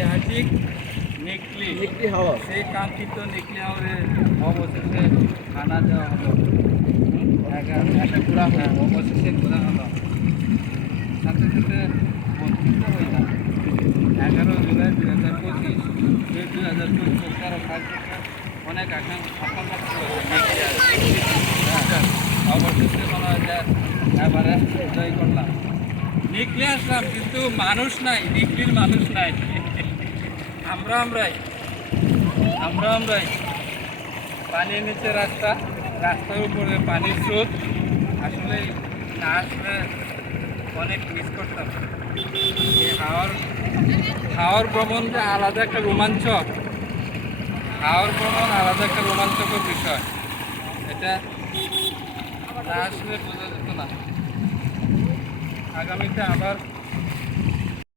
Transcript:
ঐতিহাসিক নিকলি নিকলি হাওর। সেই কাঙ্ক্ষিত নিকলি হাওরে অবশেষে খানা দেওয়া হলো। ঘোরা হলো, অবশেষে ঘোরা হলো। সাথে সাথে বঞ্চিত হই না। 11 জুলাই 2025 এই 2025 কারো কাজ থেকে অনেক আকাঙ্ক্ষা ছিল যে নিকলি আসবে। অবশেষে মনে হয় যে এভারেস্ট জয় করলাম। নিকলি আসলাম কিন্তু মানুষ নাই, নিকলির মানুষ নাই। আমরাই পানির নিচে রাস্তার উপরে পানির স্রোত। আসলে না আসলে অনেক মিস করতাম। এই হাওয়ার ভ্রমণ যে আলাদা একটা রোমাঞ্চক, হাওয়ার ভ্রমণ আলাদা একটা রোমাঞ্চকর বিষয়। এটা না আসলে বোঝা যেত না। আগামীতে আবার